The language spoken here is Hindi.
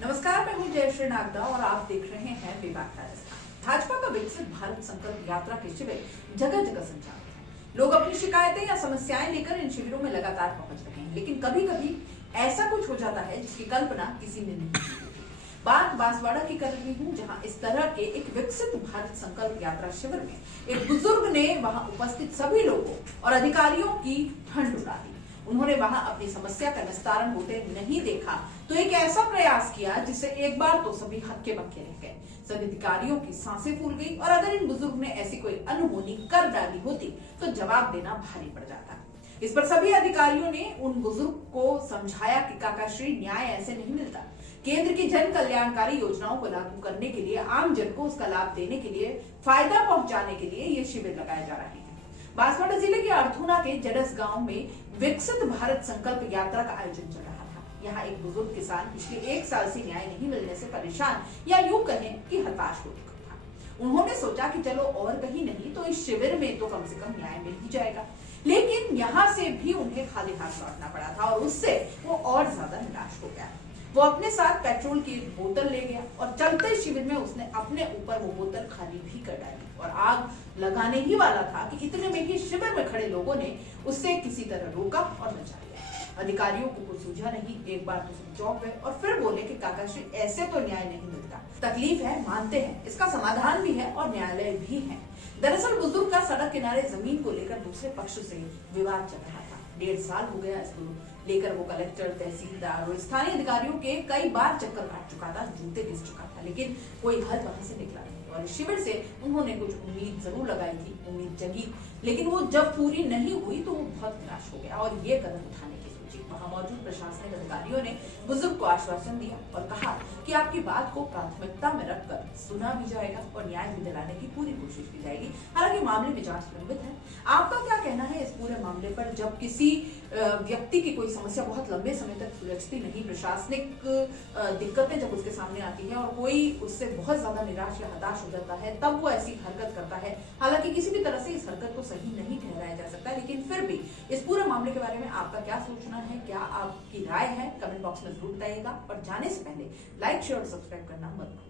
नमस्कार, मैं हूं जयश्री नागदा और आप देख रहे हैं विवाद राजस्थान। भाजपा का विकसित भारत संकल्प यात्रा के शिविर जगह जगह संचालित हैं। लोग अपनी शिकायतें या समस्याएं लेकर इन शिविरों में लगातार पहुंच रहे हैं, लेकिन कभी कभी ऐसा कुछ हो जाता है जिसकी कल्पना किसी ने नहीं की होती। बात बांसवाड़ा की कर रही हूँ, जहाँ इस तरह के एक विकसित भारत संकल्प यात्रा शिविर में एक बुजुर्ग ने वहां उपस्थित सभी लोगों और अधिकारियों की ठंड उड़ा दी। उन्होंने वहां अपनी समस्या का निस्तारण होते नहीं देखा तो एक ऐसा प्रयास किया जिससे एक बार तो सभी हक्के बक्के रह गए। सभी अधिकारियों की सांसें फूल गई और अगर इन बुजुर्ग ने ऐसी कोई अनहोनी कर डाली होती तो जवाब देना भारी पड़ जाता। इस पर सभी अधिकारियों ने उन बुजुर्ग को समझाया कि काकाश्री, न्याय ऐसे नहीं मिलता। केंद्र की जन कल्याणकारी योजनाओं को लागू करने के लिए, आम जन को उसका लाभ देने के लिए, फायदा पहुंचाने के लिए ये शिविर लगाए जा रहे हैं। बांसवाड़ा जिले के अर्थूना के जडस गांव में विकसित भारत संकल्प यात्रा का आयोजन चल रहा था। यहाँ एक बुजुर्ग किसान पिछले 1 साल से न्याय नहीं मिलने से परेशान या यूं कहें कि हताश हो चुका था। उन्होंने सोचा कि चलो और कहीं नहीं तो इस शिविर में तो कम से कम न्याय मिल ही जाएगा, लेकिन यहाँ से भी उन्हें खाली हाथ लौटना पड़ा था और उससे वो और ज्यादा निराश हो गया। वो अपने साथ पेट्रोल की एक बोतल ले गया और चलते शिविर में उसने अपने ऊपर वो बोतल खाली भी कर डाली और आग लगाने ही वाला था कि इतने में ही शिविर में खड़े लोगों ने उससे किसी तरह रोका और बचा लिया। अधिकारियों को कुछ सूझा नहीं, एक बार तो सब चौंक गए और फिर बोले कि काकाश्री, ऐसे तो न्याय नहीं मिलता। तकलीफ है, मानते हैं, इसका समाधान भी है और न्यायालय भी है। दरअसल बुजुर्ग का सड़क किनारे जमीन को लेकर दूसरे पक्ष से विवाद चल रहा था। 1.5 साल हो गया इसको लेकर वो कलेक्टर, तहसीलदार और स्थानीय अधिकारियों के कई बार चक्कर काट चुका था, जूते घिस चुका था, लेकिन कोई हल वहां से निकला नहीं। और इस शिविर से उन्होंने कुछ उम्मीद जरूर लगाई थी, उम्मीद जगी, लेकिन वो जब पूरी नहीं हुई तो वो बहुत निराश हो गया और ये कदम उठाने की सोची। वहां मौजूद प्रशासनिक अधिकारियों ने बुजुर्ग को आश्वासन दिया और कहा कि आपकी बात को प्राथमिकता में रखकर सुना भी जाएगा और न्याय भी दिलाने की पूरी कोशिश की जाएगी। हालांकि मामले में जांच लंबित है। आपका क्या कहना है इस पूरे मामले पर? जब किसी व्यक्ति की कोई समस्या बहुत लंबे समय तक सुलझती नहीं, प्रशासनिक दिक्कतें जब उसके सामने आती है और कोई उससे बहुत ज्यादा निराश या हताश हो जाता है, तब वो ऐसी हरकत करता है। हालांकि किसी भी तरह से इस हरकत को सही नहीं ठहराया जा सकता, लेकिन फिर भी इस पूरे मामले के बारे में आपका क्या सोचना है, क्या आपकी राय है, कमेंट बॉक्स में जरूर बताइएगा। और जाने से पहले लाइक, शेयर और सब्सक्राइब करना मत भूलिए।